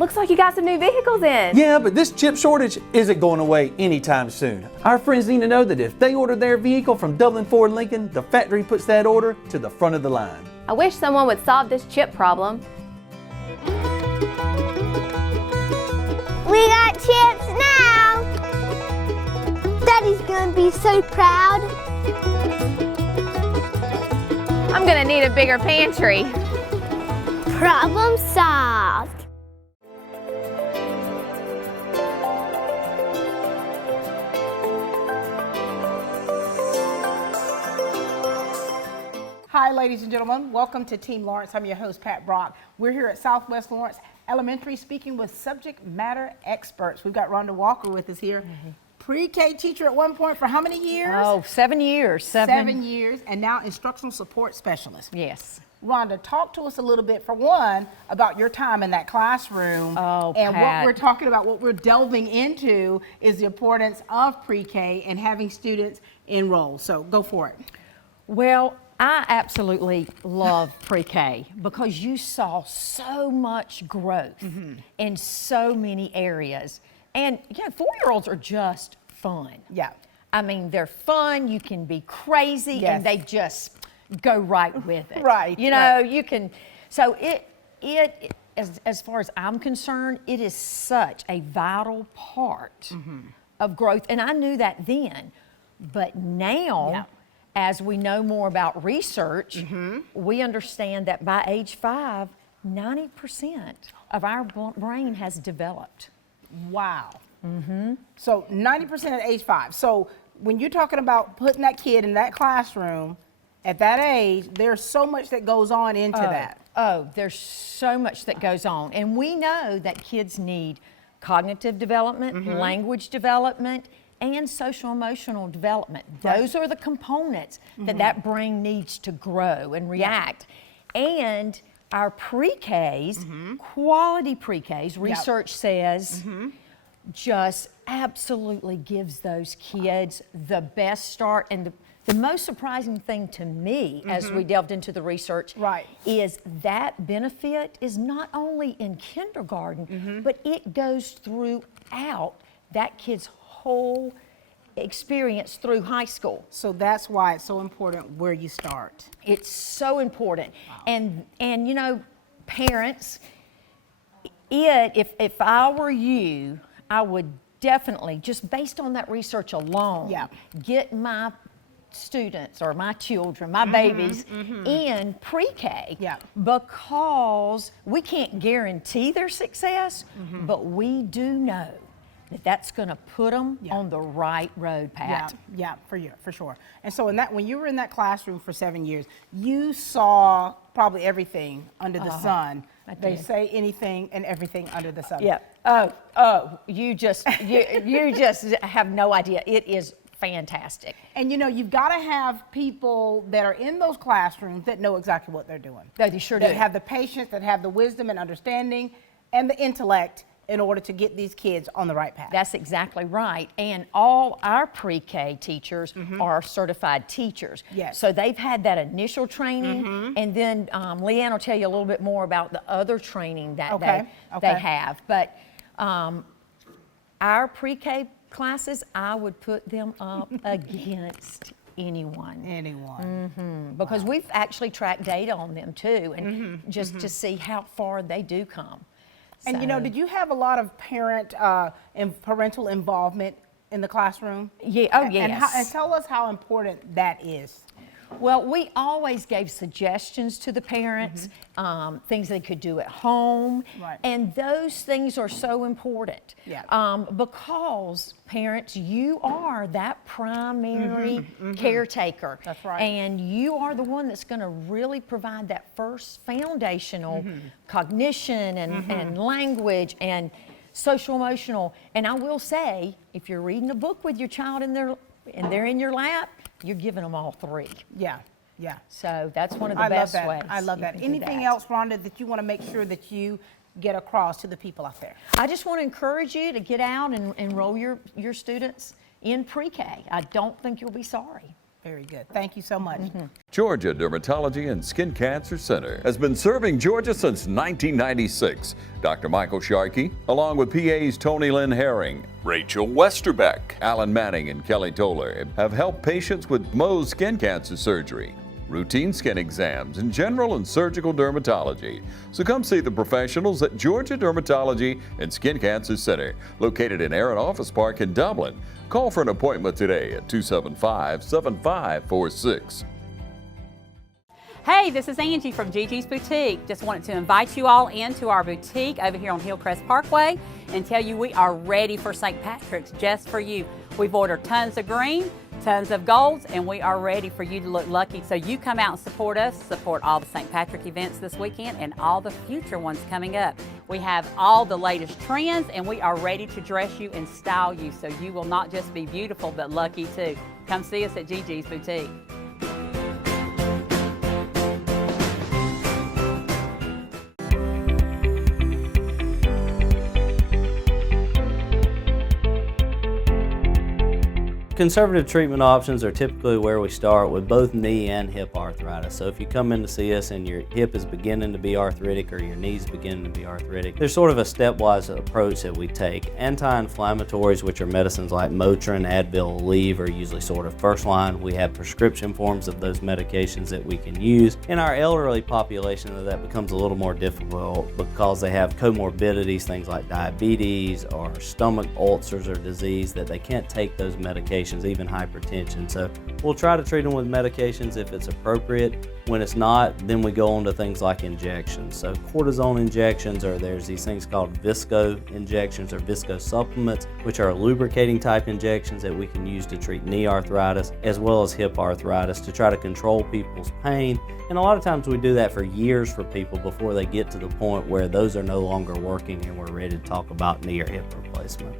Looks like you got some new vehicles in. Yeah, but this chip shortage isn't going away anytime soon. Our friends need to know that if they order their vehicle from Dublin Ford Lincoln, the factory puts that order to the front of the line. I wish someone would solve this chip problem. We got chips now! Daddy's gonna be so proud. I'm gonna need a bigger pantry. Problem solved. Hi, ladies and gentlemen. Welcome to Team Lawrence. I'm your host, Pat Brock. We're here at Southwest Lawrence Elementary speaking with subject matter experts. We've got Rhonda Walker with us here. Pre-K teacher at one point for how many years? Oh, 7 years. 7 years, and now instructional support specialist. Yes. Rhonda, talk to us a little bit, for one, about your time in that classroom. Oh, and Pat. what we're talking about, what we're delving into is the importance of pre-K and having students enroll. So go for it. Well, I absolutely love pre-K because you saw so much growth in so many areas. And, you know, 4-year-olds are just fun. Yeah. I mean, they're fun, you can be crazy, Yes. and they just go right with it. Right, You know, right. you can, so as far as I'm concerned, it is such a vital part of growth. And I knew that then, but now, Yeah. as we know more about research, we understand that by age 5, 90% of our brain has developed. Wow. So 90% at age 5. So when you're talking about putting that kid in that classroom at that age, there's so much that goes on into that. Oh, there's so much that goes on. And we know that kids need cognitive development, language development, and social emotional development. Those are the components that brain needs to grow and react. And our pre-Ks, quality pre-Ks, research says, just absolutely gives those kids the best start. And the most surprising thing to me as we delved into the research is that benefit is not only in kindergarten, but it goes throughout that kid's whole experience through high school. So that's why it's so important where you start. It's so important. And you know, parents, if I were you, I would definitely, just based on that research alone, get my students or my children, my babies in pre-K because we can't guarantee their success, but we do know that that's going to put them on the right road, Pat. Yeah, for sure. And so in that, when you were in that classroom for 7 years, you saw probably everything under the sun. They say anything and everything under the sun. Yeah. Oh, you just have no idea. It is fantastic. And you know, you've got to have people that are in those classrooms that know exactly what they're doing. They sure do. That have the patience, that have the wisdom and understanding and the intellect in order to get these kids on the right path. That's exactly right. And all our pre-K teachers are certified teachers. Yes. So they've had that initial training, and then Leanne will tell you a little bit more about the other training that they have. But our pre-K classes, I would put them up against anyone. Because we've actually tracked data on them too, and just to see how far they do come. And you know, did you have a lot of parental involvement in the classroom? Yeah. Oh, yes. And tell us how important that is. Well, we always gave suggestions to the parents, things they could do at home, and those things are so important because parents, you are that primary caretaker. That's right. And you are the one that's going to really provide that first foundational cognition and language and social emotional. And I will say, if you're reading a book with your child and they're in your lap, you're giving them all 3. Yeah. So that's one of the best ways. I love that. Anything else, Rhonda, that you want to make sure that you get across to the people out there? I just want to encourage you to get out and enroll your students in pre-K. I don't think you'll be sorry. Very good. Thank you so much. Georgia Dermatology and Skin Cancer Center has been serving Georgia since 1996. Dr. Michael Sharkey, along with PAs Tony Lynn Herring, Rachel Westerbeck, Alan Manning, and Kelly Toller, have helped patients with Mohs skin cancer surgery, routine skin exams, and general and surgical dermatology. So come see the professionals at Georgia Dermatology and Skin Cancer Center, located in Aaron Office Park in Dublin. Call for an appointment today at 275-7546. Hey, this is Angie from Gigi's Boutique. Just wanted to invite you all into our boutique over here on Hillcrest Parkway and tell you we are ready for St. Patrick's just for you. We've ordered tons of green, tons of golds, and we are ready for you to look lucky. So you come out and support us, support all the St. Patrick events this weekend and all the future ones coming up. We have all the latest trends and we are ready to dress you and style you so you will not just be beautiful but lucky too. Come see us at Gigi's Boutique. Conservative treatment options are typically where we start with both knee and hip arthritis. So if you come in to see us and your hip is beginning to be arthritic or your knee's beginning to be arthritic, there's sort of a stepwise approach that we take. Anti-inflammatories, which are medicines like Motrin, Advil, Aleve, are usually sort of first line. We have prescription forms of those medications that we can use. In our elderly population, that becomes a little more difficult because they have comorbidities, things like diabetes or stomach ulcers or disease, that they can't take those medications, even hypertension. So we'll try to treat them with medications if it's appropriate. When it's not, then we go on to things like injections. So cortisone injections, or there's these things called visco injections or visco supplements, which are lubricating type injections that we can use to treat knee arthritis as well as hip arthritis to try to control people's pain. And a lot of times we do that for years for people before they get to the point where those are no longer working and we're ready to talk about knee or hip replacement.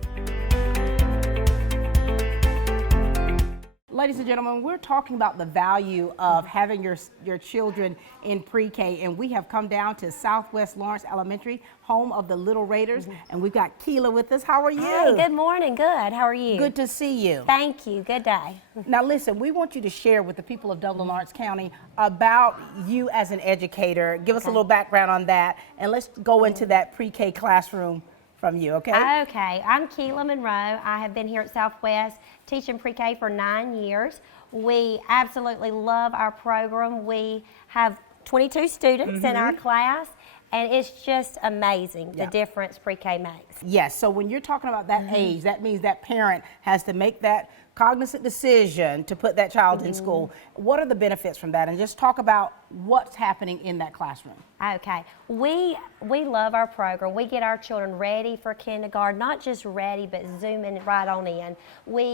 Ladies and gentlemen, we're talking about the value of having your children in pre-K, and we have come down to Southwest Lawrence Elementary, home of the Little Raiders, and we've got Keela with us. How are you? Hi, good morning. Good. How are you? Good to see you. Thank you. Good day. Now listen, we want you to share with the people of Dublin Lawrence County about you as an educator. Give us a little background on that, and let's go into that pre-K classroom from you, okay? Okay. I'm Keela Monroe. I have been here at Southwest teaching pre-K for 9 years. We absolutely love our program. We have 22 students in our class, and it's just amazing the difference pre-K makes. Yes, so when you're talking about that age, that means that parent has to make that cognizant decision to put that child in school. What are the benefits from that? And just talk about what's happening in that classroom. Okay, we love our program. We get our children ready for kindergarten, not just ready, but zooming right on in.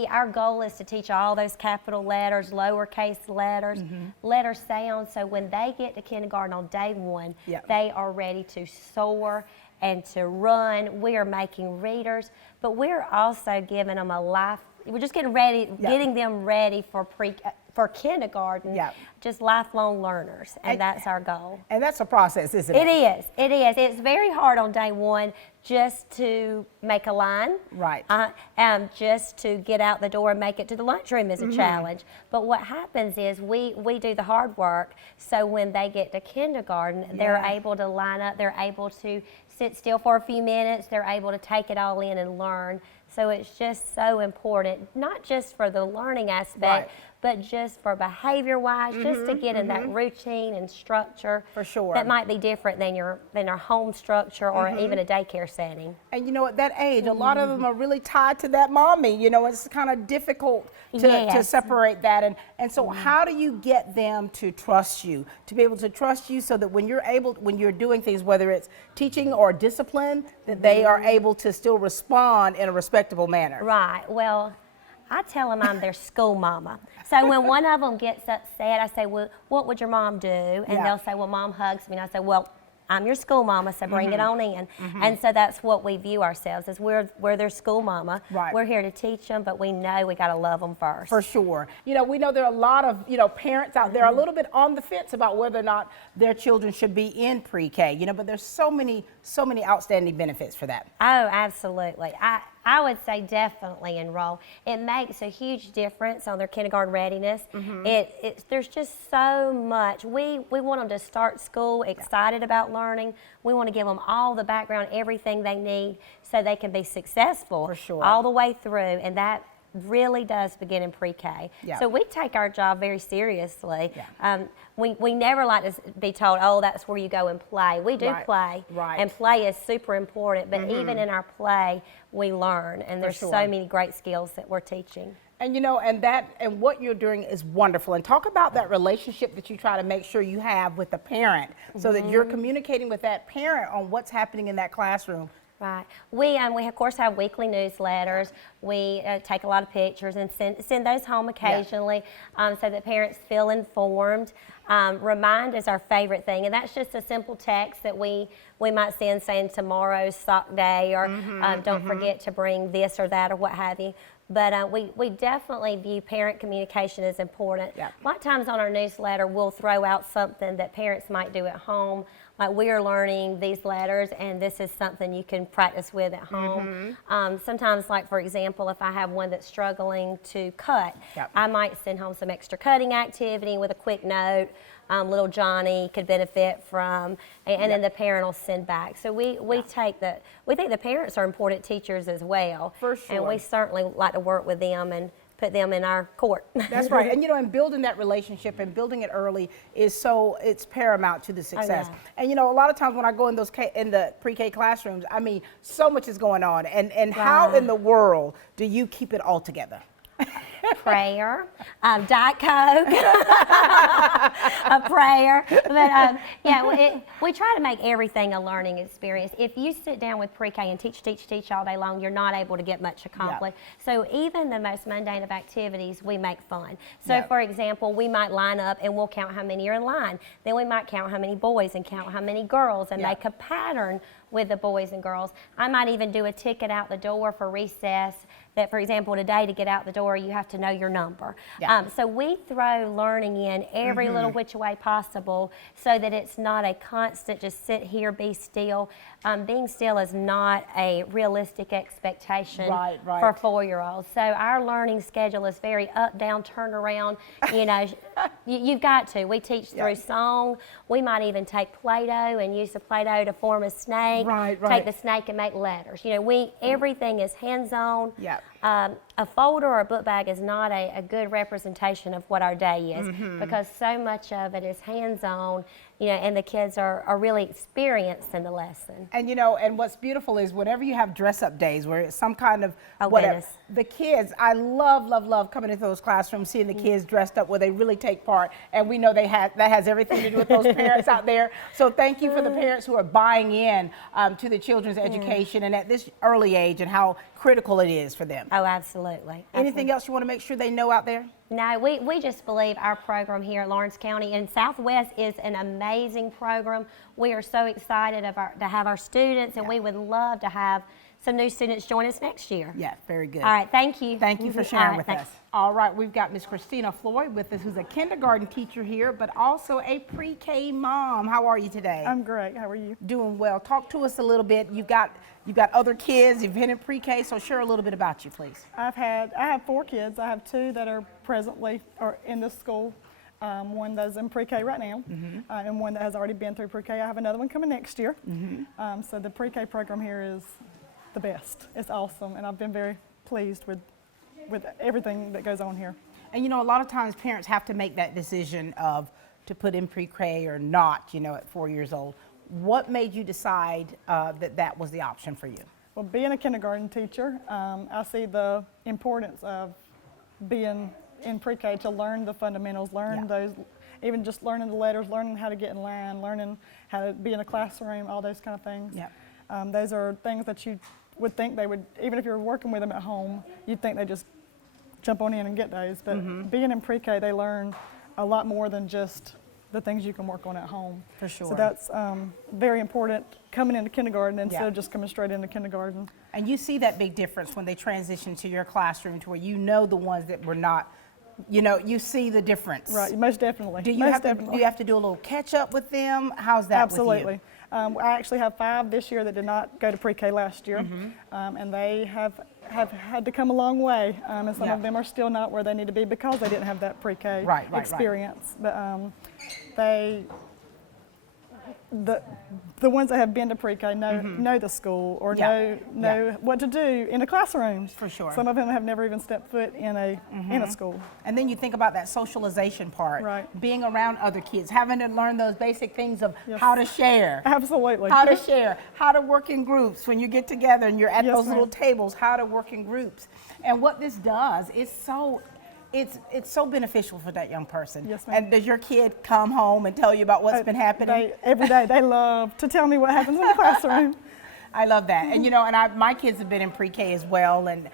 Our goal is to teach all those capital letters, lowercase letters, letter sounds, so when they get to kindergarten on day one, they are ready to soar and to run. We are making readers, but we're also giving them we're just getting them ready for kindergarten, just lifelong learners, and that's our goal. And that's a process, isn't it? It is. It is. It's very hard on day one just to make a line. Right. Just to get out the door and make it to the lunchroom is a challenge. But what happens is we do the hard work, so when they get to kindergarten, they're able to line up, they're able to sit still for a few minutes, they're able to take it all in and learn. So it's just so important, not just for the learning aspect, but just for behavior-wise, just to get in that routine and structure. For sure. That might be different than your home structure or even a daycare setting. And you know, at that age, a lot of them are really tied to that mommy. You know, it's kind of difficult to separate that. And so how do you get them to trust you, to be able to trust you so that when you're doing things, whether it's teaching or discipline, that they are able to still respond in a respectable manner? Right. Well, I tell them I'm their school mama. So when one of them gets upset, I say, well, what would your mom do? And they'll say, well, mom hugs me. And I say, well, I'm your school mama, so bring it on in. And so that's what we view ourselves as. We're their school mama. Right. We're here to teach them, but we know we got to love them first. For sure. You know, we know there are a lot of, parents out there a little bit on the fence about whether or not their children should be in pre-K, but there's so many outstanding benefits for that. Oh, absolutely. I would say definitely enroll. It makes a huge difference on their kindergarten readiness. There's just so much. We want them to start school excited about learning. We want to give them all the background, everything they need so they can be successful all the way through, and that really does begin in pre-K. So we take our job very seriously. We never like to be told, oh, that's where you go and play. We do play, and play is super important, but even in our play, we learn, and there's so many great skills that we're teaching. And you know, and what you're doing is wonderful. And talk about that relationship that you try to make sure you have with the parent, so that you're communicating with that parent on what's happening in that classroom. Right. We of course have weekly newsletters. We take a lot of pictures and send those home occasionally, so that parents feel informed. Remind is our favorite thing, and that's just a simple text that we might send saying tomorrow's sock day, or don't forget to bring this or that or what have you. But we definitely view parent communication as important. A lot of times on our newsletter, we'll throw out something that parents might do at home, like we are learning these letters and this is something you can practice with at home. Sometimes, like for example, if I have one that's struggling to cut, I might send home some extra cutting activity with a quick note. Little Johnny could benefit from, and then the parent will send back. So we think the parents are important teachers as well. For sure. And we certainly like to work with them and put them in our court. That's right. And you know, and building that relationship and building it early it's paramount to the success. And you know, a lot of times when I go in the pre-K classrooms, I mean, so much is going on. And how in the world do you keep it all together? Prayer, Diet Coke, a prayer. But we try to make everything a learning experience. If you sit down with pre-K and teach all day long, you're not able to get much accomplished. So even the most mundane of activities, we make fun. So for example, we might line up and we'll count how many are in line. Then we might count how many boys and count how many girls and make a pattern with the boys and girls. I might even do a ticket out the door for recess that, for example, today to get out the door, you have to know your number. So we throw learning in every little which way possible so that it's not a constant just sit here, be still. Being still is not a realistic expectation for 4-year-olds. So our learning schedule is very up, down, turn around. You know, you've got to. We teach through song. We might even take Play-Doh and use the Play-Doh to form a snake. Take the snake and make letters. You know, everything is hands-on. A folder or a book bag is not a good representation of what our day is, because so much of it is hands-on, you know, and the kids are really experienced in the lesson. And you know, and what's beautiful is whenever you have dress-up days where it's some kind of whatever, the kids, I love coming into those classrooms, seeing the kids dressed up where they really take part, and we know that has everything to do with those parents out there. So thank you for the parents who are buying in to the children's education and at this early age, and how critical it is for them. Oh, absolutely. Anything else you want to make sure they know out there? No, we just believe our program here at Lawrence County and Southwest is an amazing program. We are so excited to have our students, and we would love to have some new students join us next year. Yeah, very good. All right, thank you. Thank you for sharing with us. All right, we've got Miss Christina Floyd with us, who's a kindergarten teacher here, but also a pre-K mom. How are you today? I'm great. How are you? Doing well. Talk to us a little bit. You've got other kids. You've been in pre-K, so share a little bit about you, please. I have 4 kids. I have 2 that are presently in this school. One that's in pre-K right now, and one that has already been through pre-K. I have another one coming next year. So the pre-K program here is the best. It's awesome, and I've been very pleased with everything that goes on here. And you know, a lot of times parents have to make that decision of to put in pre-K or not, you know, at 4 years old. What made you decide that was the option for you? Well, being a kindergarten teacher, I see the importance of being in pre-K to learn the fundamentals, learn those, even just learning the letters, learning how to get in line, learning how to be in a classroom, all those kind of things. Those are things that you would think they would, even if you're working with them at home, you'd think they just jump on in and get those. But being in pre-K, they learn a lot more than just the things you can work on at home. For sure. So that's very important coming into kindergarten instead of just coming straight into kindergarten. And you see that big difference when they transition to your classroom, to where you know the ones that were not, you know, you see the difference. Right, most definitely. Do you have to do a little catch up with them? How's that Absolutely. with I actually have 5 this year that did not go to pre-K last year, and they have had to come a long way, and some of them are still not where they need to be because they didn't have that pre-K experience. But the ones that have been to pre-K know the school or know what to do in the classrooms. For sure. Some of them have never even stepped foot in a school. And then you think about that socialization part, being around other kids, having to learn those basic things of how to share. Absolutely. How to share, how to work in groups when you get together and you're at those little tables, how to work in groups. And what this does is it's so beneficial for that young person. Yes, ma'am. And does your kid come home and tell you about what's been happening? Every day. They love to tell me what happens in the classroom. I love that. And you know, and my kids have been in pre-K as well, and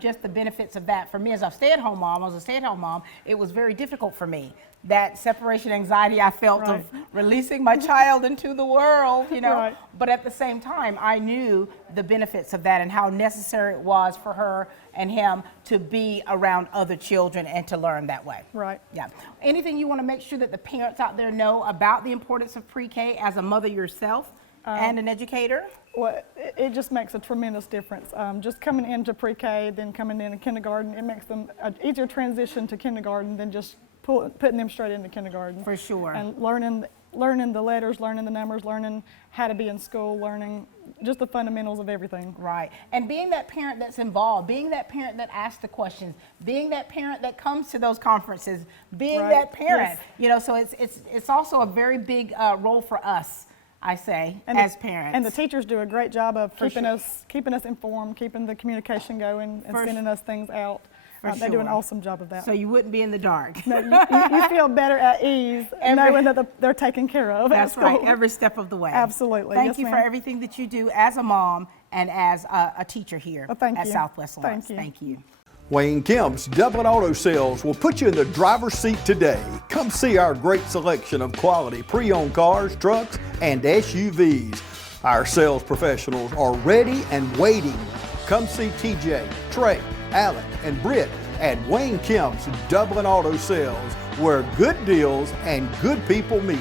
just the benefits of that for me as a stay-at-home mom, it was very difficult for me. That separation anxiety I felt of releasing my child into the world, you know. But at the same time, I knew the benefits of that and how necessary it was for her and him to be around other children and to learn that way. Right. Yeah. Anything you want to make sure that the parents out there know about the importance of pre-K as a mother yourself and an educator? Well, it just makes a tremendous difference. Just coming into pre-K, then coming into kindergarten, it makes them an easier transition to kindergarten than just putting them straight into kindergarten. For sure. And learning the letters, learning the numbers, learning how to be in school, learning just the fundamentals of everything. Right. And being that parent that's involved, being that parent that asks the questions, being that parent that comes to those conferences, being that parent, you know, so it's also a very big role for us, I say, as parents. And the teachers do a great job of keeping us informed, keeping the communication going, and sending us things out. They do an awesome job of that. So you wouldn't be in the dark. No, you feel better at ease knowing that they're taken care of. That's right, every step of the way. Absolutely. Thank you for everything that you do as a mom and as a teacher here at Southwest Lawrence. Thank you. Wayne Kemp's Dublin Auto Sales will put you in the driver's seat today. Come see our great selection of quality pre-owned cars, trucks, and SUVs. Our sales professionals are ready and waiting. Come see TJ, Trey, Alan, and Britt at Wayne Kemp's Dublin Auto Sales, where good deals and good people meet.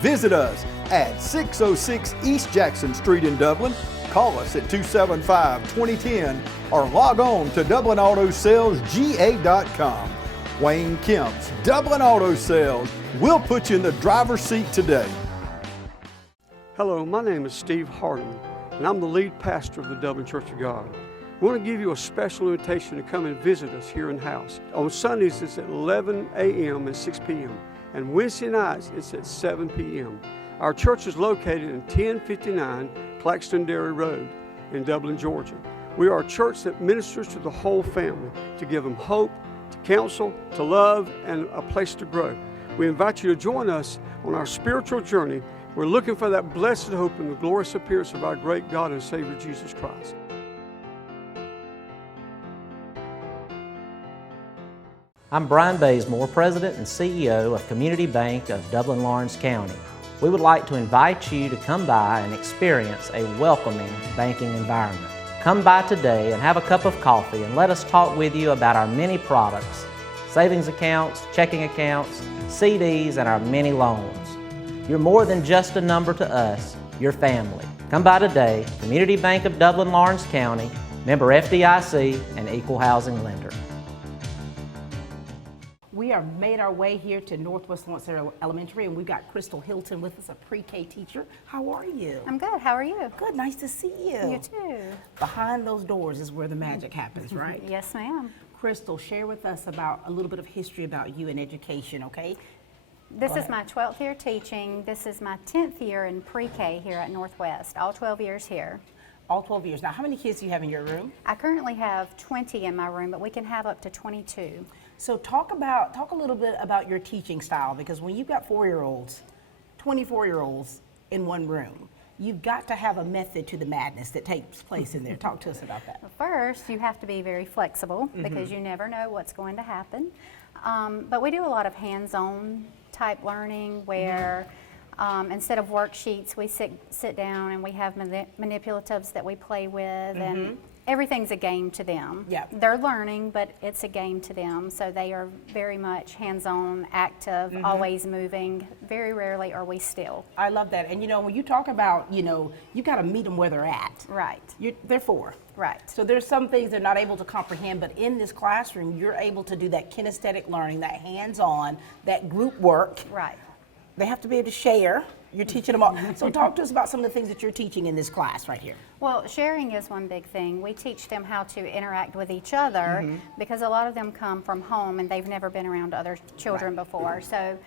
Visit us at 606 East Jackson Street in Dublin. Call us at 275-2010 or log on to DublinAutoSalesGA.com. Wayne Kemp's Dublin Auto Sales will put you in the driver's seat today. Hello, my name is Steve Hardeman, and I'm the lead pastor of the Dublin Church of God. We want to give you a special invitation to come and visit us here in house. On Sundays, it's at 11 a.m. and 6 p.m., and Wednesday nights, it's at 7 p.m. Our church is located in 1059 Claxton Dairy Road in Dublin, Georgia. We are a church that ministers to the whole family to give them hope, to counsel, to love, and a place to grow. We invite you to join us on our spiritual journey. We're looking for that blessed hope and the glorious appearance of our great God and Savior Jesus Christ. I'm Brian Bazemore, President and CEO of Community Bank of Dublin-Lawrence County. We would like to invite you to come by and experience a welcoming banking environment. Come by today and have a cup of coffee and let us talk with you about our many products, savings accounts, checking accounts, CDs, and our many loans. You're more than just a number to us, you're family. Come by today, Community Bank of Dublin-Lawrence County, member FDIC, and equal housing lender. We are made our way here to Northwest Lawrence Elementary, and we've got Crystal Hilton with us, a pre-K teacher. How are you? I'm good. How are you? Good. Nice to see you. You too. Behind those doors is where the magic happens, right? Yes, ma'am. Crystal, share with us about a little bit of history about you in education, okay? This is my 12th year teaching. This is my 10th year in pre-K here at Northwest. All 12 years here. All 12 years. Now, how many kids do you have in your room? I currently have 20 in my room, but we can have up to 22. So talk a little bit about your teaching style, because when you've got 4-year-olds, 24-year-olds in one room, you've got to have a method to the madness that takes place in there. Talk to us about that. Well, first, you have to be very flexible because you never know what's going to happen. But we do a lot of hands-on type learning where instead of worksheets, we sit down and we have manipulatives that we play with, and everything's a game to them. Yeah. They're learning, but it's a game to them. So they are very much hands-on, active, always moving. Very rarely are we still. I love that. And you know, when you talk about, you know, you got to meet them where they're at. Right. They're 4. Right. So there's some things they're not able to comprehend, but in this classroom, you're able to do that kinesthetic learning, that hands-on, that group work. Right. They have to be able to share. You're teaching them all. So talk to us about some of the things that you're teaching in this class right here. Well, sharing is one big thing. We teach them how to interact with each other because a lot of them come from home and they've never been around other children before. So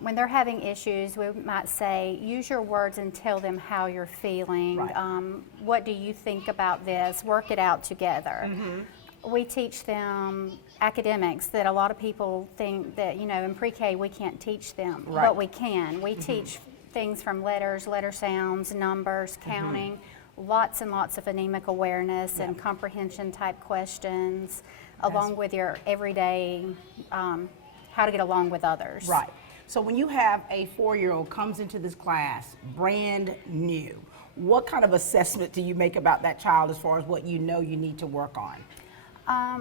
when they're having issues, we might say, use your words and tell them how you're feeling. What do you think about this? Work it out together. We teach them academics that a lot of people think that, you know, in pre-K we can't teach them, but we can. We teach things from letters, letter sounds, numbers, counting, lots and lots of phonemic awareness and comprehension type questions, along with your everyday, how to get along with others. Right. So when you have a 4-year-old comes into this class brand new, what kind of assessment do you make about that child as far as what you know you need to work on?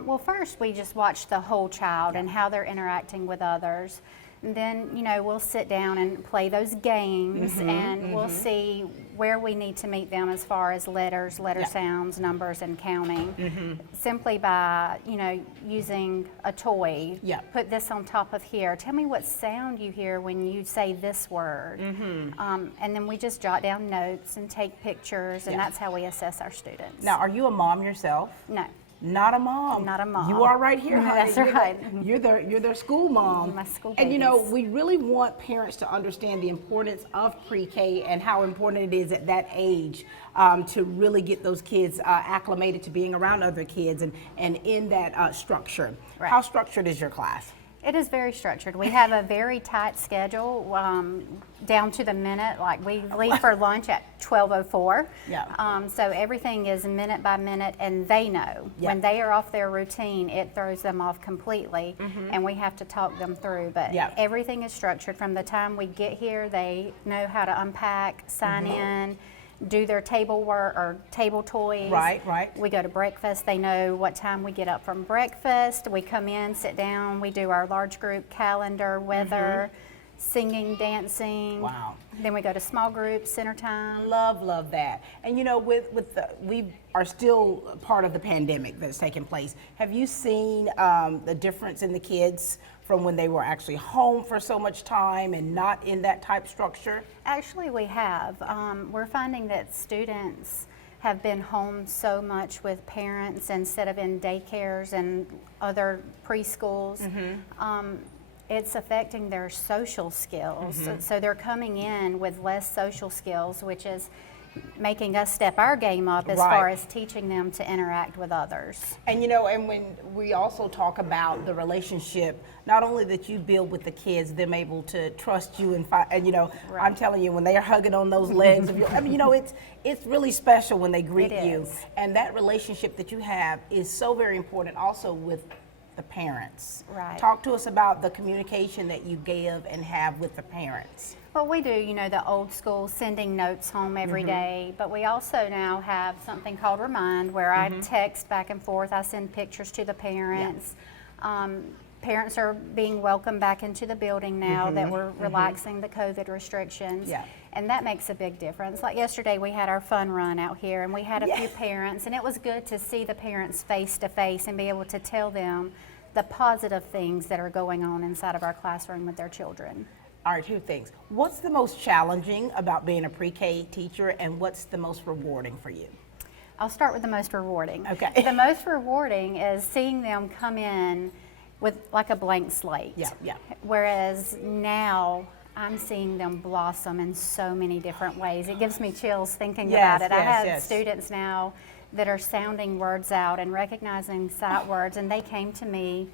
Well, first we just watch the whole child and how they're interacting with others. And then, you know, we'll sit down and play those games and we'll see where we need to meet them as far as letters, letter sounds, numbers, and counting. Simply by, you know, using a toy. Put this on top of here. Tell me what sound you hear when you say this word. And then we just jot down notes and take pictures, and that's how we assess our students. Now, are you a mom yourself? No. Not a mom. Not a mom. You are right here, honey. That's right. You're their school mom. My school And you know, babies. we really want parents to understand the importance of pre-K and how important it is at that age to really get those kids acclimated to being around other kids and in that structure. Right. How structured is your class? It is very structured. We have a very tight schedule, down to the minute. Like we leave for lunch at 12:04. So everything is minute by minute, and they know when they are off their routine, it throws them off completely, and we have to talk them through. But everything is structured from the time we get here. They know how to unpack, sign in, do their table work or table toys. Right. We go to breakfast. They know what time we get up from breakfast. We come in, sit down. We do our large group calendar, weather, singing, dancing. Wow. Then we go to small groups, center time. Love that. And you know, we are still part of the pandemic that's taking place. Have you seen the difference in the kids from when they were actually home for so much time and not in that type structure? Actually, we have. We're finding that students have been home so much with parents instead of in daycares and other preschools. It's affecting their social skills. So they're coming in with less social skills, which is making us step our game up as far as teaching them to interact with others. And you know, and when we also talk about the relationship, not only that you build with the kids, them able to trust you and you know, I'm telling you, when they are hugging on those legs of your, I mean, you know, it's really special when they greet you. And that relationship that you have is so very important also with the parents. Talk to us about the communication that you give and have with the parents. Well, we do, you know, the old school sending notes home every day, but we also now have something called Remind, where I text back and forth. I send pictures to the parents. Parents are being welcomed back into the building now that we're relaxing the COVID restrictions. And that makes a big difference. Like yesterday, we had our fun run out here, and we had a few parents, and it was good to see the parents face to face and be able to tell them the positive things that are going on inside of our classroom with their children. All right, 2 things. What's the most challenging about being a pre-K teacher, and what's the most rewarding for you? I'll start with the most rewarding. Okay. The most rewarding is seeing them come in with like a blank slate. Whereas now I'm seeing them blossom in so many different ways. It gives me chills thinking about it. I have students now that are sounding words out and recognizing sight words, and they came to me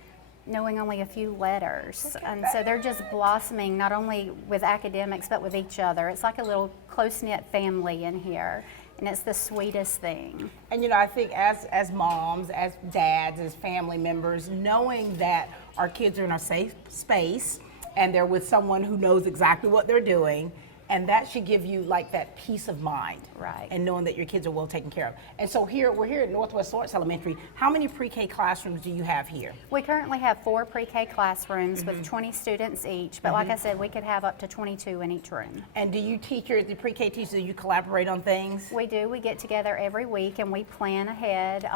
knowing only a few letters. And so they're just blossoming not only with academics but with each other. It's like a little close-knit family in here, and it's the sweetest thing. And you know, I think as moms, as dads, as family members, knowing that our kids are in a safe space and they're with someone who knows exactly what they're doing, And that should give you like that peace of mind. Right. And knowing that your kids are well taken care of. And so we're here at Northwest Lawrence Elementary. How many pre-K classrooms do you have here? We currently have 4 pre-K classrooms with 20 students each, but like I said, we could have up to 22 in each room. And do you teachers, the pre-K teachers, do you collaborate on things? We do. We get together every week and we plan ahead.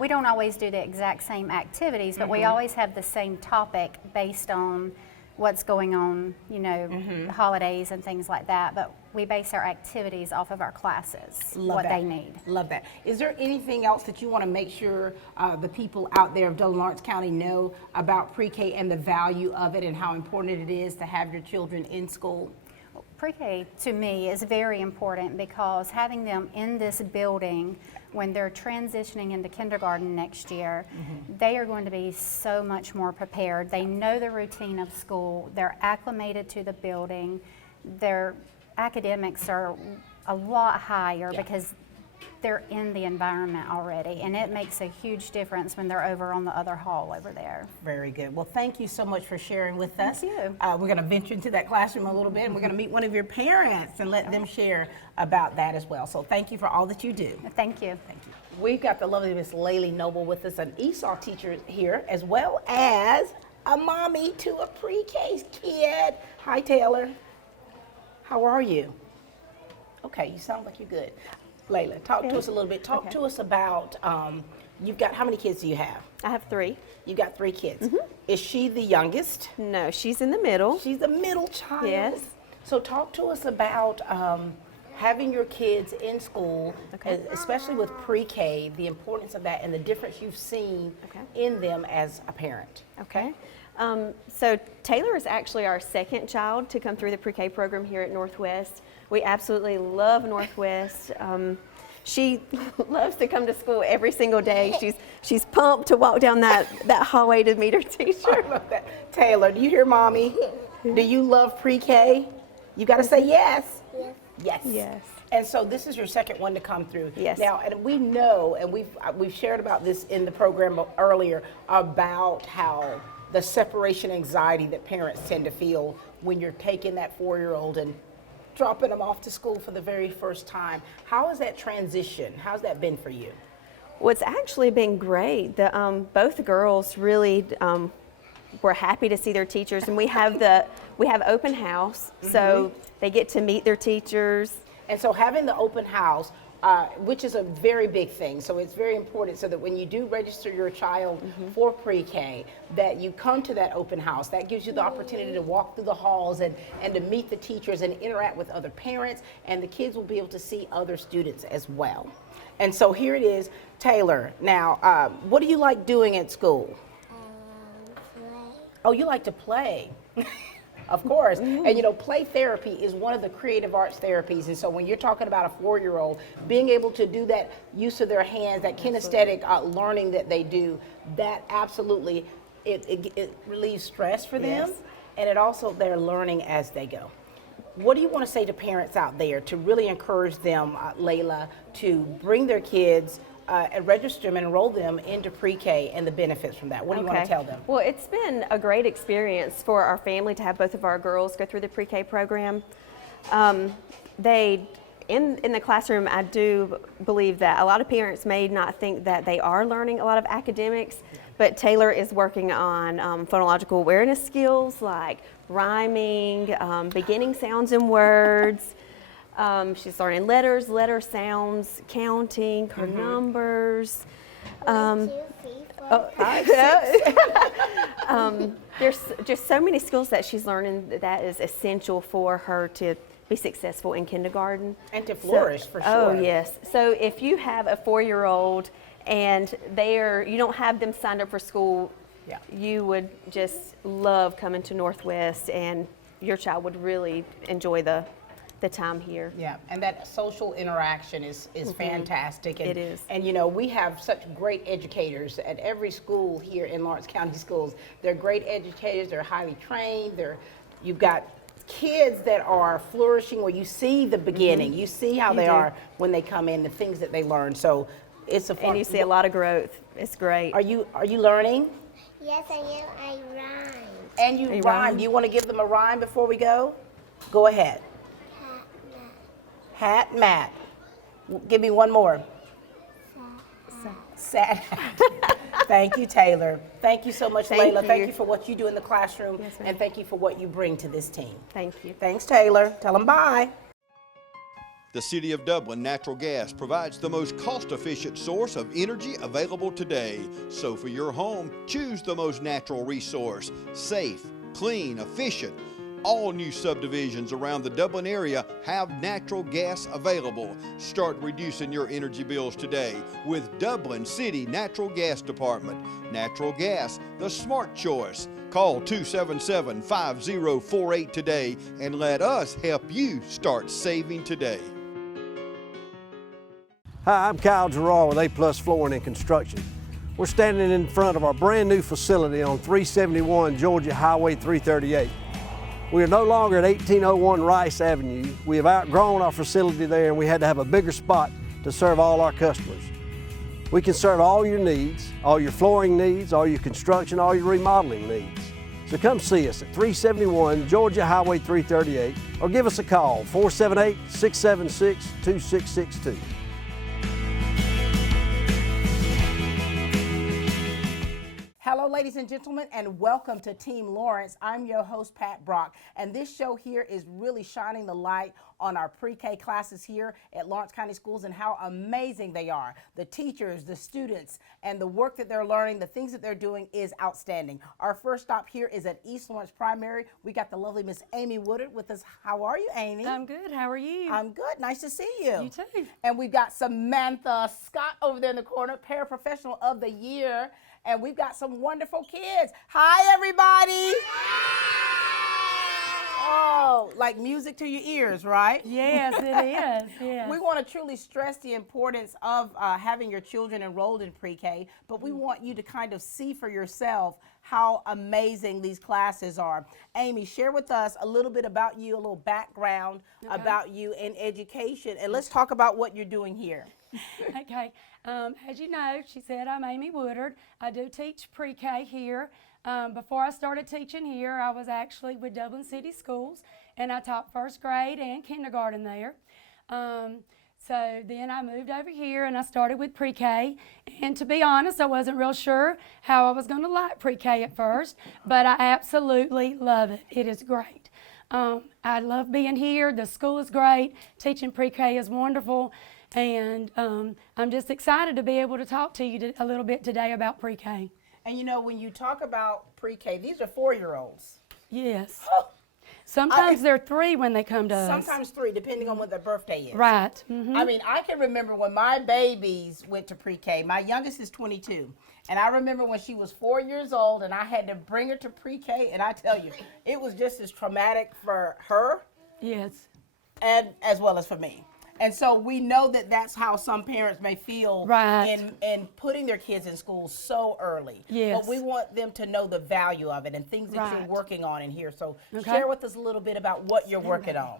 We don't always do the exact same activities, but we always have the same topic based on what's going on, you know, holidays and things like that. But we base our activities off of our classes, what they need. Love that. Is there anything else that you want to make sure the people out there of Dublin Lawrence County know about pre-K and the value of it and how important it is to have your children in school? Pre-K to me is very important because having them in this building when they're transitioning into kindergarten next year, they are going to be so much more prepared. They know the routine of school, they're acclimated to the building, their academics are a lot higher because they're in the environment already, and it makes a huge difference when they're over on the other hall over there. Very good. Well, thank you so much for sharing with us. Thank you. We're going to venture into that classroom a little bit, and we're going to meet one of your parents and let them share about that as well. So thank you for all that you do. Thank you. Thank you. We've got the lovely Miss Laylee Noble with us, an ESOL teacher here, as well as a mommy to a pre-K kid. Hi, Taylor. How are you? Okay, you sound like you're good. Layla, talk to us a little bit. Talk to us about, you've got, how many kids do you have? I have 3. You got 3 kids. Is she the youngest? No, she's in the middle. She's the middle child? Yes. So talk to us about having your kids in school, especially with pre-K, the importance of that and the difference you've seen in them as a parent. Okay. So Taylor is actually our second child to come through the pre-K program here at Northwest. We absolutely love Northwest. She loves to come to school every single day. She's pumped to walk down that hallway to meet her teacher. I love that. Taylor, do you hear mommy? Do you love pre-K? You got to say yes. Yes. Yes. Yes. And so this is your second one to come through. Yes. Now, and we know, and we've shared about this in the program earlier, about how the separation anxiety that parents tend to feel when you're taking that 4-year-old and dropping them off to school for the very first time. How has that transition? How's that been for you? Well, it's actually been great. Both girls really were happy to see their teachers, and we have open house, so they get to meet their teachers. And so having the open house, which is a very big thing, so it's very important so that when you do register your child for pre-K, that you come to that open house. That gives you the opportunity to walk through the halls and to meet the teachers and interact with other parents, and the kids will be able to see other students as well. And so here it is, Taylor. Now, what do you like doing at school? Play. Oh, you like to play. Of course. And you know, play therapy is one of the creative arts therapies. And so when you're talking about a 4-year-old, being able to do that use of their hands, that kinesthetic learning that they do, that absolutely, it relieves stress for them. Yes. And it also, they're learning as they go. What do you want to say to parents out there to really encourage them, Layla, to bring their kids and register them and enroll them into pre-K and the benefits from that? What do you want to tell them? Well, it's been a great experience for our family to have both of our girls go through the pre-K program. In the classroom, I do believe that a lot of parents may not think that they are learning a lot of academics, but Taylor is working on phonological awareness skills like rhyming, beginning sounds and words. She's learning letters, letter sounds, counting, her numbers. There's just so many skills that she's learning that is essential for her to be successful in kindergarten. And to flourish, for sure. Oh, yes. So if you have a 4-year-old and you don't have them signed up for school, you would just love coming to Northwest, and your child would really enjoy the time here. Yeah, and that social interaction is fantastic. And, it is. And you know, we have such great educators at every school here in Lawrence County Schools. They're great educators, they're highly trained, you've got kids that are flourishing where you see the beginning, you see how they are when they come in, the things that they learn. So it's a fun. And you see a lot of growth. It's great. Are you learning? Yes, I am. I rhyme. And you rhyme. Do you want to give them a rhyme before we go? Go ahead. Hat mat. Give me one more. Sad hat. Thank you, Taylor. Thank you so much, Thank Layla. you. Thank you for what you do in the classroom, Yes, ma'am. and thank you for what you bring to this team. Thank you. Thanks, Taylor. Tell them bye. The City of Dublin Natural Gas provides the most cost-efficient source of energy available today. So for your home, choose the most natural resource. Safe, clean, efficient. All new subdivisions around the Dublin area have natural gas available. Start reducing your energy bills today with Dublin City Natural Gas Department. Natural gas, the smart choice. Call 277-5048 today and let us help you start saving today. Hi, I'm Kyle Gerard with A+ Flooring and Construction. We're standing in front of our brand new facility on 371 Georgia Highway 338. We are no longer at 1801 Rice Avenue. We have outgrown our facility there and we had to have a bigger spot to serve all our customers. We can serve all your needs, all your flooring needs, all your construction, all your remodeling needs. So come see us at 371 Georgia Highway 338 or give us a call, 478-676-2662. Hello, ladies and gentlemen, and welcome to Team Lawrence. I'm your host, Pat Brock, and this show here is really shining the light on our pre-K classes here at Lawrence County Schools and how amazing they are. The teachers, the students, and the work that they're learning, the things that they're doing is outstanding. Our first stop here is at East Lawrence Primary. We got the lovely Miss Amy Woodard with us. How are you, Amy? I'm good. How are you? I'm good. Nice to see you. You too. And we've got Samantha Scott over there in the corner, Paraprofessional of the Year. And we've got some wonderful kids. Hi, everybody. Oh, like music to your ears, right? Yes, it is. Yes. We want to truly stress the importance of having your children enrolled in pre-K, but we want you to kind of see for yourself how amazing these classes are. Amy, share with us a little bit about you, a little background about you in education, and let's talk about what you're doing here. Okay. As you know, she said, I'm Amy Woodard. I do teach pre-K here. Before I started teaching here, I was actually with Dublin City Schools, and I taught first grade and kindergarten there. So then I moved over here and I started with pre-K. And to be honest, I wasn't real sure how I was going to like pre-K at first, but I absolutely love it. It is great. I love being here. The school is great. Teaching pre-K is wonderful. And I'm just excited to be able to talk to you a little bit today about pre-K. And you know, when you talk about pre-K, these are 4-year-olds. Yes. Sometimes they're 3 when they come to us. Sometimes 3, depending on what their birthday is. Right. I mean, I can remember when my babies went to pre-K. My youngest is 22. And I remember when she was 4 years old and I had to bring her to pre-K. And I tell you, it was just as traumatic for her. Yes. And as well as for me. And so we know that that's how some parents may feel in putting their kids in school so early. Yes. But we want them to know the value of it and things that you're working on in here. So share with us a little bit about what you're working on.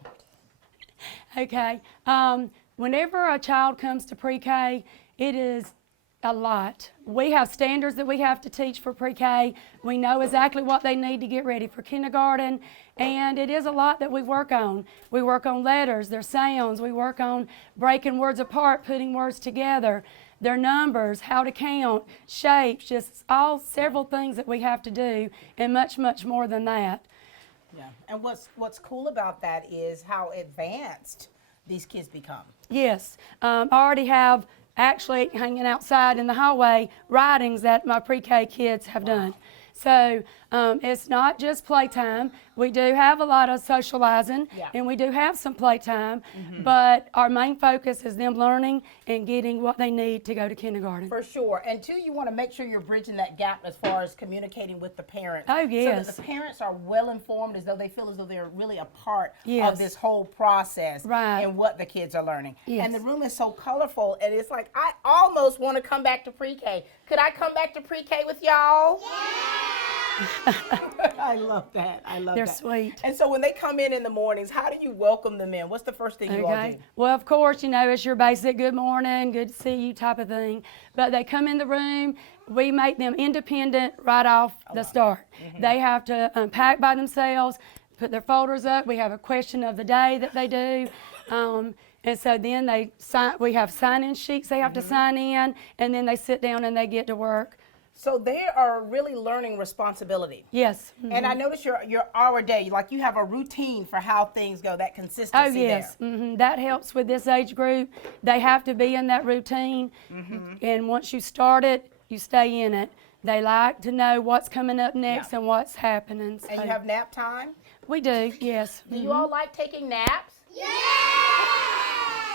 Okay. Whenever a child comes to pre-K, it is a lot. We have standards that we have to teach for pre-K. We know exactly what they need to get ready for kindergarten, and it is a lot that we work on. We work on letters, their sounds, we work on breaking words apart, putting words together, their numbers, how to count, shapes, just several things that we have to do, and much, much more than that. Yeah, and what's cool about that is how advanced these kids become. Yes, I already have actually hanging outside in the hallway writings that my pre-K kids have done. So it's not just playtime. We do have a lot of socializing, and we do have some playtime, but our main focus is them learning and getting what they need to go to kindergarten. For sure. And two, you want to make sure you're bridging that gap as far as communicating with the parents. Oh, yes. So that the parents are well informed, as though they feel as though they're really a part of this whole process and what the kids are learning. Yes. And the room is so colorful, and it's like, I almost want to come back to pre-K. Could I come back to pre-K with y'all? I love that. I love They're that. sweet. And so when they come in the mornings, how do you welcome them in? What's the first thing you all do? Well, of course, you know, it's your basic good morning, good to see you type of thing. But they come in the room, we make them independent right off the start. They have to unpack by themselves, put their folders up. We have a question of the day that they do. And so then we have sign-in sheets they have to sign in, and then they sit down and they get to work. So they are really learning responsibility. Yes. And I notice your hour day, like you have a routine for how things go, that consistency Oh, yes. That helps with this age group. They have to be in that routine. And once you start it, you stay in it. They like to know what's coming up next and what's happening. So. And you have nap time? We do, yes. Do you all like taking naps? Yeah!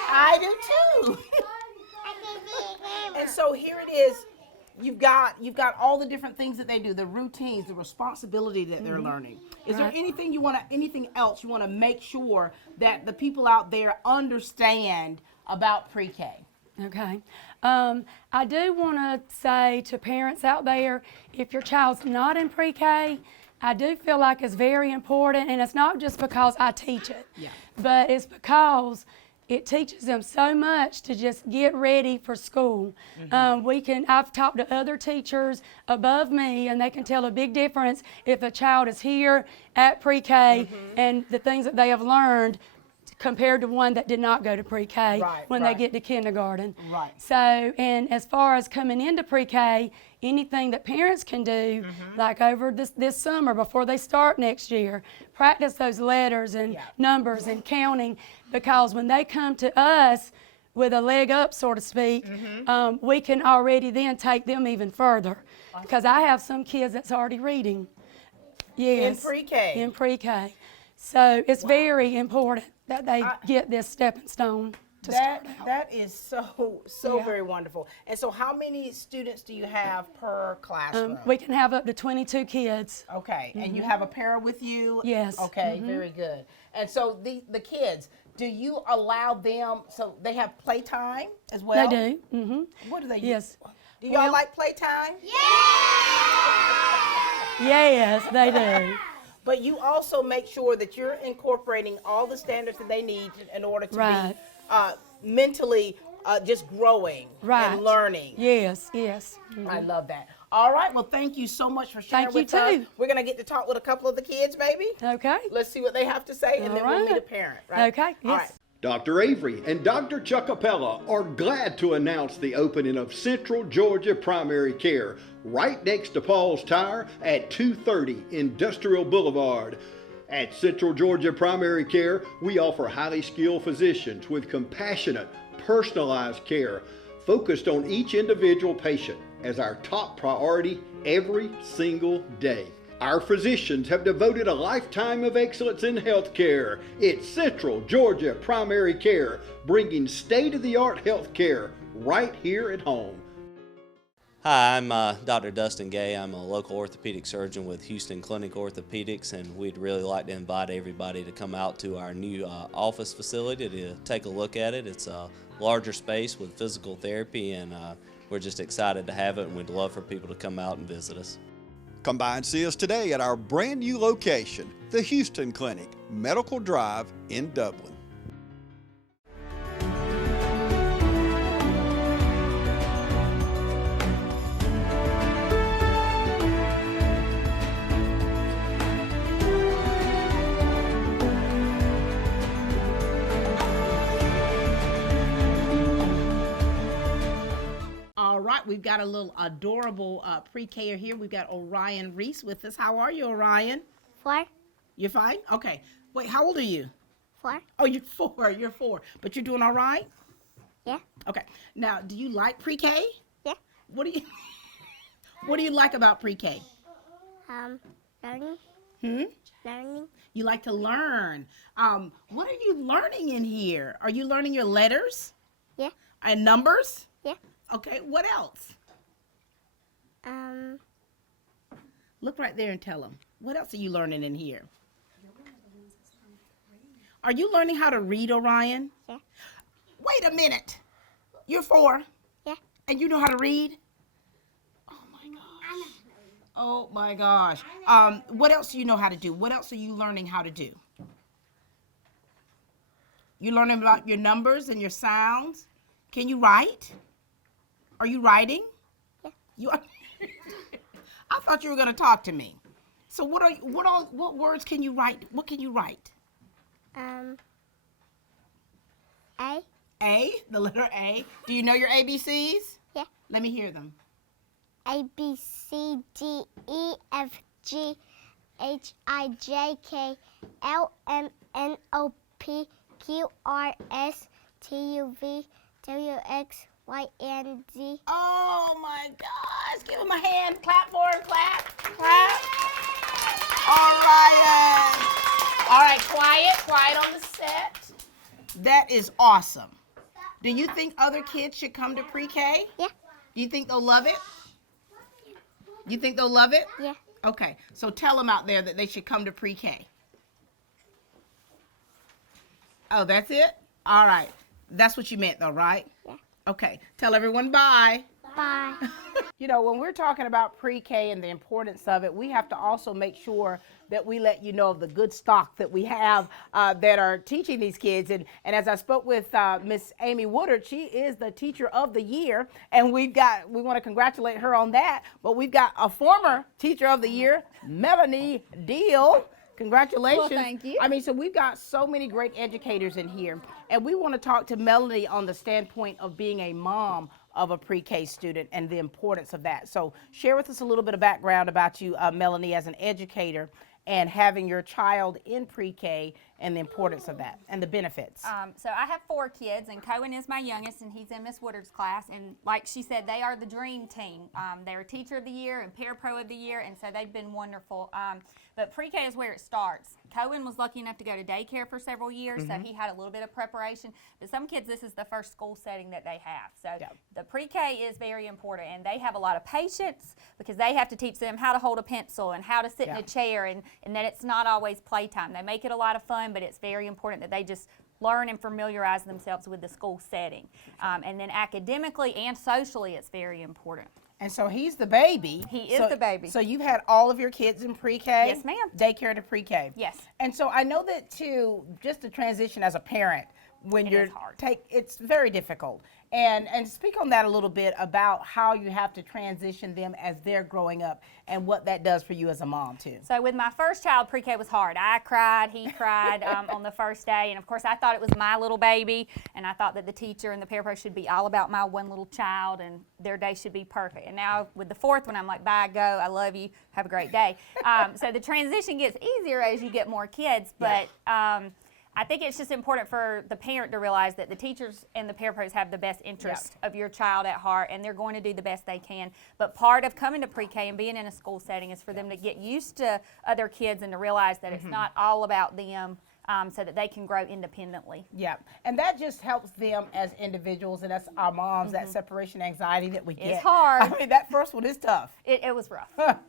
I do too. And so here it is. You've got all the different things that they do, the routines, the responsibility that they're learning. Is there anything else you want to make sure that the people out there understand about pre-K? Okay. I do want to say to parents out there, if your child's not in pre-K, I do feel like it's very important, and it's not just because I teach it, but it's because it teaches them so much to just get ready for school. I've talked to other teachers above me, and they can tell a big difference if a child is here at pre-K and the things that they have learned compared to one that did not go to pre-K when they get to kindergarten. So, and as far as coming into pre-K, anything that parents can do, like over this summer before they start next year, practice those letters and numbers and counting, because when they come to us with a leg up, so to speak, we can already then take them even further. Because I have some kids that's already reading. Yes. In pre-K? In pre-K. So it's very important that they get this stepping stone to start out. That is so very wonderful. And so how many students do you have per classroom? We can have up to 22 kids. Okay, and you have a para with you? Yes. Okay, very good. And so the kids, do you allow them, so they have playtime as well? They do. What do they do? Yes. Do y'all like playtime? Yes, they do. But you also make sure that you're incorporating all the standards that they need in order to be mentally just growing and learning. Yes. I love that. All right, well, thank you so much for sharing with us. We're going to get to talk with a couple of the kids, maybe. Okay. Let's see what they have to say, and then we'll meet a parent, right? Okay, yes. All right. Dr. Avery and Dr. Chuckapella are glad to announce the opening of Central Georgia Primary Care right next to Paul's Tire at 230 Industrial Boulevard. At Central Georgia Primary Care, we offer highly skilled physicians with compassionate, personalized care focused on each individual patient as our top priority every single day. Our physicians have devoted a lifetime of excellence in healthcare. It's Central Georgia Primary Care, bringing state-of-the-art healthcare right here at home. Hi, I'm Dr. Dustin Gay. I'm a local orthopedic surgeon with Houston Clinic Orthopedics, and we'd really like to invite everybody to come out to our new office facility to take a look at it. It's a larger space with physical therapy, and we're just excited to have it, and we'd love for people to come out and visit us. Come by and see us today at our brand new location, the Houston Clinic, Medical Drive in Dublin. All right, we've got a little adorable pre-K here. We've got Orion Reese with us. How are you, Orion? 4. You're fine? Okay. Wait, how old are you? 4. Oh, you're 4. You're 4. But you're doing all right? Yeah. Okay. Now, do you like pre-K? Yeah. What do you like about pre-K? Learning. Learning. You like to learn. What are you learning in here? Are you learning your letters? Yeah. And numbers? Yeah. Okay, what else? Look right there and tell them. What else are you learning in here? Are you learning how to read, Orion? Yeah. Wait a minute. You're 4? Yeah. And you know how to read? Oh my gosh. Oh my gosh. What else do you know how to do? What else are you learning how to do? You learning about your numbers and your sounds? Can you write? Are you writing? Yeah. You are. I thought you were going to talk to me. So what words can you write? What can you write? A. A, the letter A. Do you know your ABCs? Yeah. Let me hear them. A, B, C, D, E, F, G, H, I, J, K, L, M, N, O, P, Q, R, S, T, U, V, W, X, Y, and Z. Oh my gosh. Give him a hand. Clap for him. Clap. Clap. All right. All right. Quiet. Quiet on the set. That is awesome. Do you think other kids should come to pre-K? Yeah. Do you think they'll love it? You think they'll love it? Yeah. Okay. So tell them out there that they should come to pre-K. Oh, that's it? All right. That's what you meant though, right? Yeah. Okay. Tell everyone bye. Bye. You know, when we're talking about pre-K and the importance of it, we have to also make sure that we let you know of the good stock that we have that are teaching these kids. And as I spoke with Miss Amy Woodard, she is the Teacher of the Year, and we want to congratulate her on that. But we've got a former Teacher of the Year, Melanie Deal. Congratulations. Well, thank you. I mean, so we've got so many great educators in here, and we want to talk to Melanie on the standpoint of being a mom of a pre-K student and the importance of that. So share with us a little bit of background about you, Melanie, as an educator and having your child in pre-K and the importance of that and the benefits. So I have 4 kids, and Cohen is my youngest, and he's in Miss Woodard's class. And like she said, they are the dream team. They're Teacher of the Year and Parapro of the Year, and so they've been wonderful. But pre-K is where it starts. Cohen was lucky enough to go to daycare for several years, so he had a little bit of preparation. But some kids, this is the first school setting that they have. So the pre-K is very important, and they have a lot of patience because they have to teach them how to hold a pencil and how to sit in a chair, and that it's not always playtime. They make it a lot of fun, but it's very important that they just learn and familiarize themselves with the school setting. And then academically and socially, it's very important. And so he's the baby. He is the baby. So you've had all of your kids in pre-K? Yes, ma'am. Daycare to pre-K? Yes. And so I know that too, just the transition as a parent, when you're it's very difficult. And speak on that a little bit about how you have to transition them as they're growing up and what that does for you as a mom too. So with my first child, pre-K was hard. I cried, he cried on the first day, and of course I thought it was my little baby, and I thought that the teacher and the parapro should be all about my one little child and their day should be perfect. And now with the 4th one, I'm like, bye, go, I love you, have a great day. So the transition gets easier as you get more kids, but I think it's just important for the parent to realize that the teachers and the parapros have the best interest of your child at heart, and they're going to do the best they can. But part of coming to pre-K and being in a school setting is for them to get used to other kids and to realize that it's not all about them, so that they can grow independently. Yeah, and that just helps them as individuals, and that's our moms, that separation anxiety that we get. It's hard. I mean, that first one is tough. It was rough.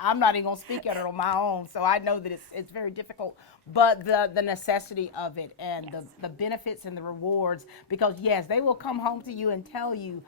I'm not even gonna speak at it on my own, so I know that it's very difficult. But the necessity of it and the benefits and the rewards, because yes, they will come home to you and tell you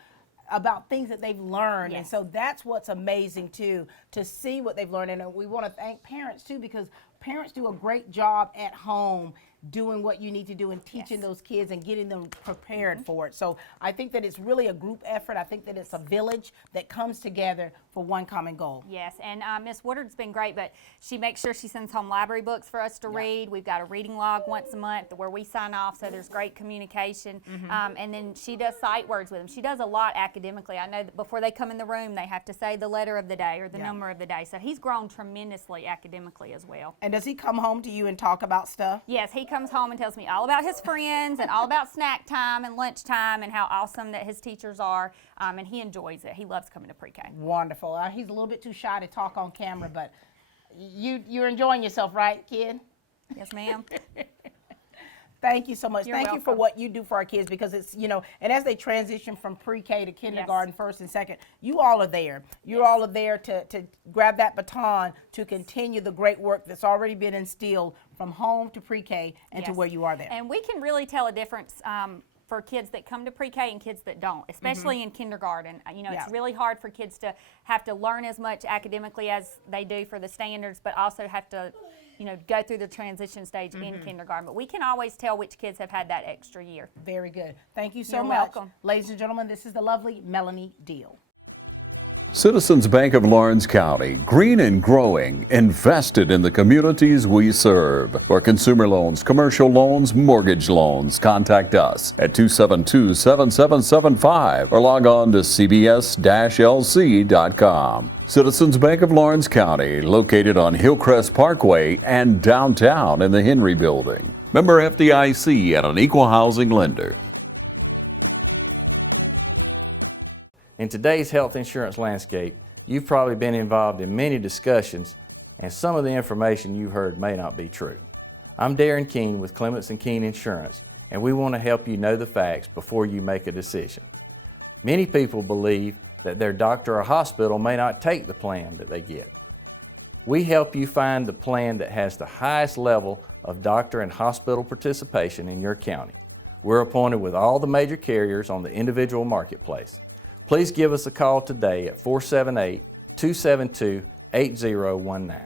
about things that they've learned, and so that's what's amazing too, to see what they've learned. And we want to thank parents too, because parents do a great job at home doing what you need to do and teaching those kids and getting them prepared for it. So I think that it's really a group effort. I think that it's a village that comes together for one common goal. Yes, and Miss Woodard's been great, but she makes sure she sends home library books for us to read. We've got a reading log once a month where we sign off, so there's great communication. And then she does sight words with them. She does a lot academically. I know that before they come in the room, they have to say the letter of the day or the number of the day. So he's grown tremendously academically as well. And does he come home to you and talk about stuff? Yes, he comes home and tells me all about his friends and all about snack time and lunch time and how awesome that his teachers are, and he enjoys it. He loves coming to pre-K. Wonderful. He's a little bit too shy to talk on camera, but you're enjoying yourself, right, kid? Yes, ma'am. Thank you so much. You're Thank welcome. you for what you do for our kids, because it's, you know, and as they transition from pre-K to kindergarten, first and second, you all are there. You all are there to grab that baton to continue the great work that's already been instilled from home to pre-K and to where you are there. And we can really tell a difference for kids that come to pre-K and kids that don't, especially in kindergarten. You know, it's really hard for kids to have to learn as much academically as they do for the standards, but also have to, you know, go through the transition stage in kindergarten. But we can always tell which kids have had that extra year. Very good. Thank you so You're much. welcome. Ladies and gentlemen, this is the lovely Melanie Deal. Citizens Bank of Lawrence County, green and growing, invested in the communities we serve. For consumer loans, commercial loans, mortgage loans, contact us at 272-7775 or log on to cbs-lc.com. Citizens Bank of Lawrence County, located on Hillcrest Parkway and downtown in the Henry Building. Member FDIC and an equal housing lender. In today's health insurance landscape, you've probably been involved in many discussions, and some of the information you've heard may not be true. I'm Darren Keene with Clements & Keene Insurance, and we want to help you know the facts before you make a decision. Many people believe that their doctor or hospital may not take the plan that they get. We help you find the plan that has the highest level of doctor and hospital participation in your county. We're appointed with all the major carriers on the individual marketplace. Please give us a call today at 478-272-8019.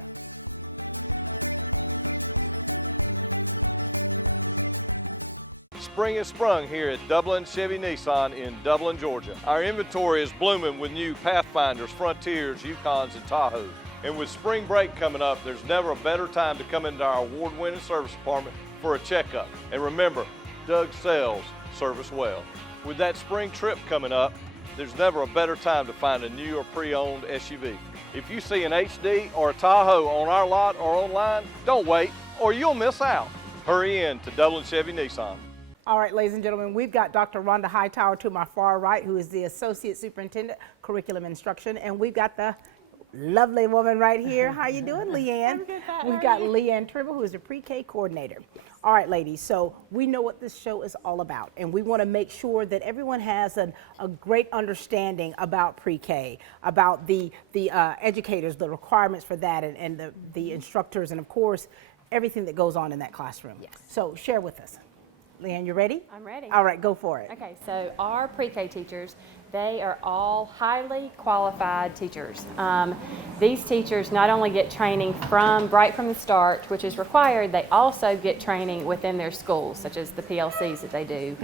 Spring is sprung here at Dublin Chevy Nissan in Dublin, Georgia. Our inventory is blooming with new Pathfinders, Frontiers, Yukons, and Tahoes. And with spring break coming up, there's never a better time to come into our award-winning service department for a checkup. And remember, Doug sells service well. With that spring trip coming up, there's never a better time to find a new or pre-owned SUV. If you see an HD or a Tahoe on our lot or online, don't wait or you'll miss out. Hurry in to Dublin Chevy Nissan. All right, ladies and gentlemen, we've got Dr. Rhonda Hightower to my far right, who is the Associate Superintendent, Curriculum Instruction, and we've got the lovely woman right here. How you doing, Leanne? We've got Leanne Tribble, who is the pre-K coordinator. All right, ladies, so we know what this show is all about, and we want to make sure that everyone has a great understanding about pre-K, about the educators, the requirements for that, and the instructors, and of course, everything that goes on in that classroom. Yes. So share with us. Leanne, you ready? I'm ready. All right, go for it. Okay, so our pre-K teachers, they are all highly qualified teachers. These teachers not only get training right from the start, which is required, they also get training within their schools, such as the PLCs that they do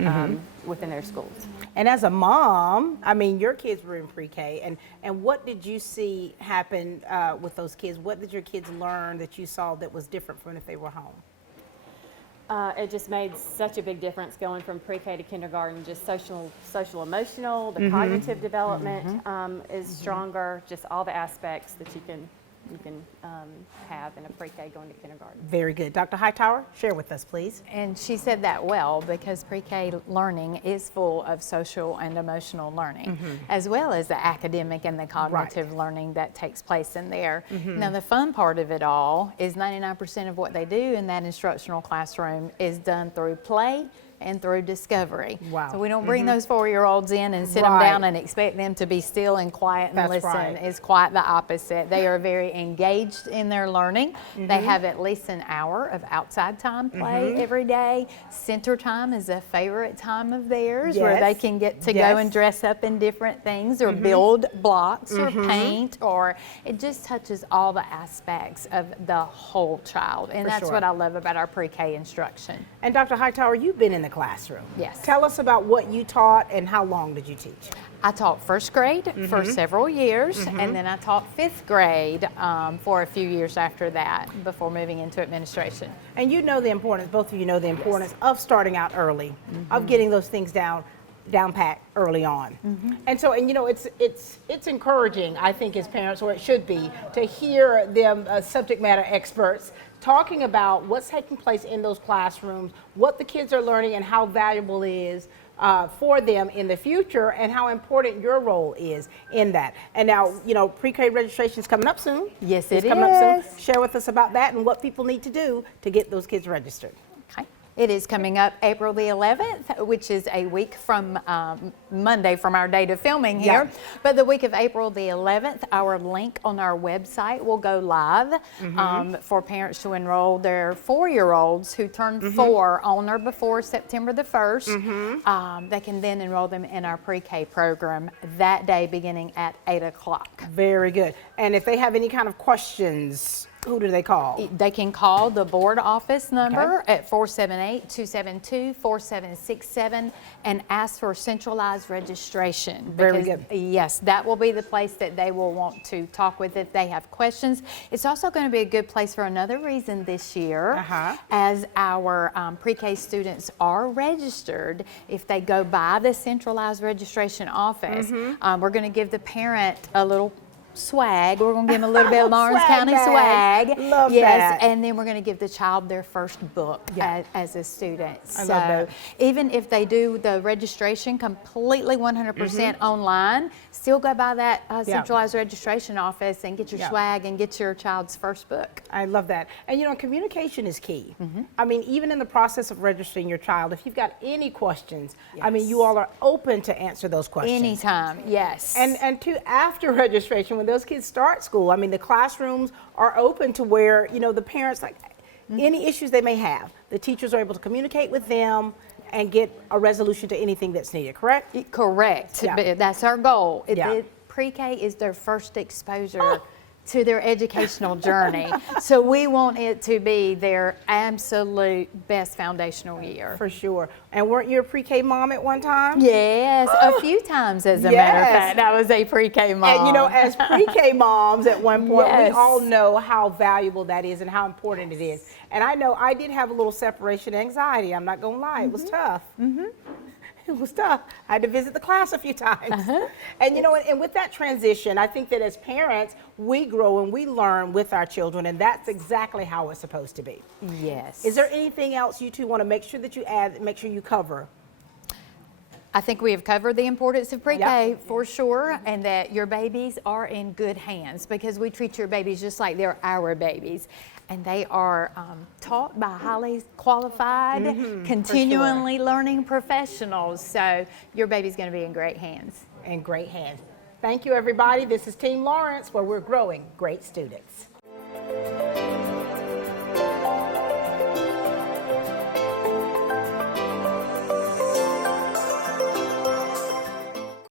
within their schools. And as a mom, I mean, your kids were in pre-K, and what did you see happen with those kids? What did your kids learn that you saw that was different from if they were home? It just made such a big difference going from pre-K to kindergarten. Just social emotional, the cognitive development is stronger. Just all the aspects that you can have in a pre-K going to kindergarten. Very good. Dr. Hightower, share with us, please. And she said that well, because pre-K learning is full of social and emotional learning, as well as the academic and the cognitive learning that takes place in there. Now, the fun part of it all is 99% of what they do in that instructional classroom is done through play and through discovery. Wow. So we don't bring those 4-year-olds in and sit them down and expect them to be still and quiet and listen. It's quite the opposite. They are very engaged in their learning. They have at least an hour of outside time play every day. Center time is a favorite time of theirs, where they can get to go and dress up in different things, or build blocks, or paint, or it just touches all the aspects of the whole child. And that's what I love about our pre-K instruction. And Dr. Hightower, you've been in the classroom. Yes. Tell us about what you taught and how long did you teach? I taught first grade for several years, and then I taught fifth grade for a few years after that, before moving into administration. And you know the importance, both of you know the importance of starting out early, of getting those things down pat early on. And so, and you know, it's encouraging, I think, as parents, or it should be, to hear them subject matter experts talking about what's taking place in those classrooms, what the kids are learning, and how valuable it is for them in the future, and how important your role is in that. And now, you know, pre-K registration is coming up soon. Yes, it's coming up soon. Share with us about that and what people need to do to get those kids registered. Okay. It is coming up April the 11th, which is a week from Monday from our date of filming here. But the week of April the 11th, our link on our website will go live for parents to enroll their 4-year-olds who turn 4 on or before September the 1st. They can then enroll them in our pre-K program that day beginning at 8 o'clock. Very good. And if they have any kind of questions Who do they call? They can call the board office number at 478-272-4767 and ask for centralized registration. Very good. Yes, that will be the place that they will want to talk with if they have questions. It's also going to be a good place for another reason this year. As our pre-K students are registered, if they go by the centralized registration office, we're going to give the parent a little swag. We're going to give them a little bit of Lawrence County swag. Love yes, that. And then we're going to give the child their first book as a student. I So love that. even if they do the registration completely 100% online, still go by that centralized registration office and get your swag and get your child's first book. I love that. And you know, communication is key. I mean, even in the process of registering your child, if you've got any questions, I mean, you all are open to answer those questions. Anytime, yes. And to after registration, when those kids start school, I mean, the classrooms are open to where, you know, the parents, like any issues they may have, the teachers are able to communicate with them and get a resolution to anything that's needed, correct? Correct. Yeah. That's our goal. Yeah. Pre-K is their first exposure to their educational journey. So we want it to be their absolute best foundational year. For sure. And weren't you a pre-K mom at one time? Yes, a few times as a matter of fact. I was a pre-K mom. And you know, as pre-K moms at one point, we Yes. all know how valuable that is and how important it is. And I know I did have a little separation anxiety. I'm not going to lie. It was tough. It was tough. I had to visit the class a few times. And you know, and with that transition, I think that as parents, we grow and we learn with our children, and that's exactly how it's supposed to be. Yes. Is there anything else you two want to make sure that you add, make sure you cover? I think we have covered the importance of pre-K for sure, and that your babies are in good hands because we treat your babies just like they're our babies. And they are taught by highly qualified, continually learning professionals. So your baby's going to be in great hands. In great hands. Thank you, everybody. This is Team Lawrence, where we're growing great students.